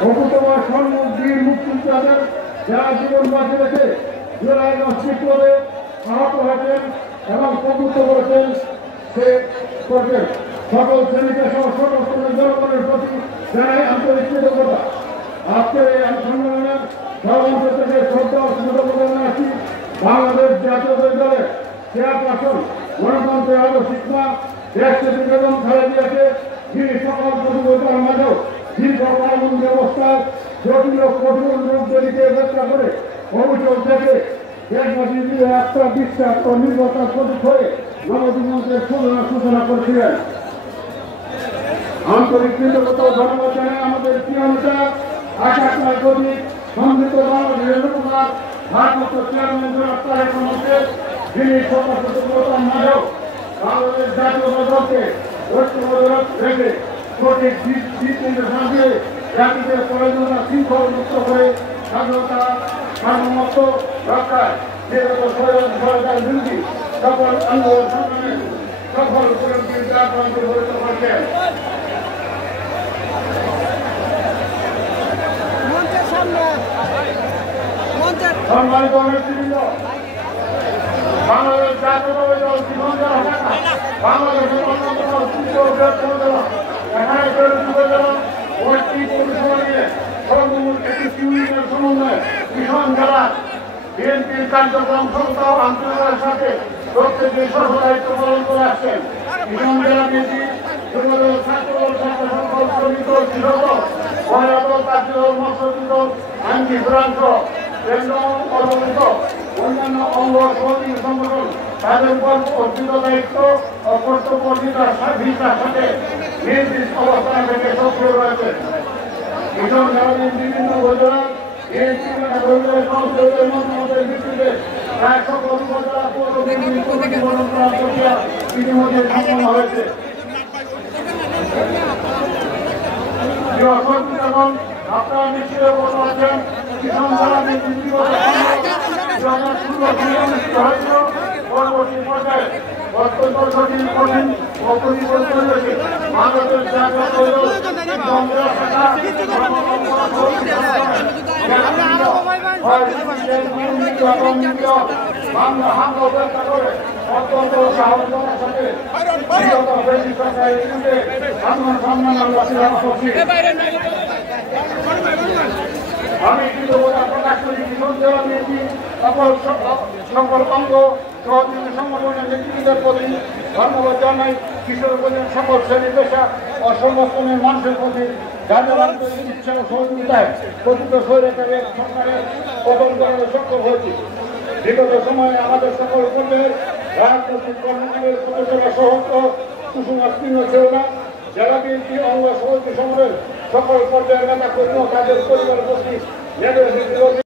বকুতবা সম্মুখ বীর মুক্তিযোদ্ধাদের যারা জীবন বাঁচিয়ে রেখে জুলাই বিপ্লবে আহত হয়েছেন এবং প্রভুত্ব করেছেন সে করছেন সকল শ্রেণী পেশা সকল শ্রেণীর জনগণের প্রতি জানাই আন্তরিক কৃতজ্ঞতা। আজকের এই সম্মেলনের সর্বাংশ থেকে শ্রদ্ধা ও কৃতজ্ঞতা জানাচ্ছি বাংলাদেশ জাতীয় দলের চেয়ারপারসন গণতন্ত্রের আলোচিতা দেশকে বেগম খালেদা যিনি সকল প্রতিযোগিতার মাঝেও দীর্ঘ কানুন ব্যবস্থার জটিল ও কঠোর রূপগুলিকে ব্যাখ্যা করে অভিযোগ থেকে দেশবাসীর আত্মা বিশ্বাস ও নির্ভরতার প্রতীক হয়ে গণতন্ত্রের সূচনা করেছিলেন। আন্তরিক কৃতজ্ঞতা ও ধন্যবাদ জানাই আমাদের প্রিয় নেতা আশাকর প্রতীক সমৃদ্ধ বাংলাদেশের লোকনাথ ভারপ্রাপ্ত চেয়ারম্যান জনাব তারেক রহমানকে যিনি সকল প্রতিযোগিতার মাঝেও বাংলাদেশ জাতীয় দলকে ঐক্যবদ্ধ রেখে সঠিক দিক সাজিয়ে জাতিকে প্রয়োজনীয় শৃঙ্খল মুক্ত করে স্বাধীনতা সার্বভৌমত্ব রক্ষায় যেগত সরকার বিরোধী সকল আন্দোলন সংগ্রামে সফল পরিণতিতে পরিণত করেছেন। সম্মানিত নেতৃবৃন্দ, বাংলাদেশ জাতীয়তাবাদী দল জীবনধারা বাংলাদেশের অন্যতম এখানে সমন্বয়ে কিষাণ জেলা বিএনপির কার্যক্রম সংস্থা ও আন্দোলনের সাথে প্রত্যেকে সর্বদায়িত্ব পালন করে আসছেন। কিষাণ জেলা বিএনপি ছাত্রদল ছাত্র সংসদ শ্রমিক দল কৃষক মহিলা দল কার্যদল মৎস্যজীবী দল আইনজীবী ব্রাঞ্চ কেন্দ্র কর্মরত অন্যান্য অঙ্গ সহযোগী সংগঠন তাদের উপর অর্জিত দায়িত্ব ও কর্তব্য অধিকার সাথে নির্দিষ্ট অবস্থান থেকে সক্রিয় রয়েছে। কিষাণ জেলাধীন বিভিন্ন উপজেলা সংসদের মন্ত্রণালয়ের ভিত্তিতে প্রায় সকল উপজেলা প্রক্রিয়া ইতিমধ্যে সম্পন্ন হয়েছে। আপনারা নিশ্চিত বলতে পারছেন কিষাণ জেলাধীন পরবর্তী পর্যায়ে অত্যন্ত জটিল কঠিন ও প্রতিকূল পরিবেশে ভারতের বাংলা হামলা উপেক্ষা করে অত্যন্ত সাহসিকতার সাথে আমি কৃতজ্ঞতা প্রকাশ করি কিষাণ জেলা বিএনপি সকল অঙ্গ সহযোগী সংগঠনের নেতৃত্বের প্রতি ধন্যবাদ জানাই। কিশোর সকল শ্রেণী পেশা ও সংগঠনের মানুষের প্রতি যাদের ইচ্ছা ও সহযোগিতায় প্রকৃত সরকারের পতন করার সক্ষম হয়েছে। বিগত সময়ে আমাদের সকল পর্যায়ের রাজনৈতিক কর্মকাণ্ডের সদস্যরা সহজ সুসংস্কৃত ছিল না। জেলা বিএনপি অঙ্গ সহযোগী সংগঠনের সকল পর্যায়ের নেতা কর্মী ও তাদের পরিবারের প্রতি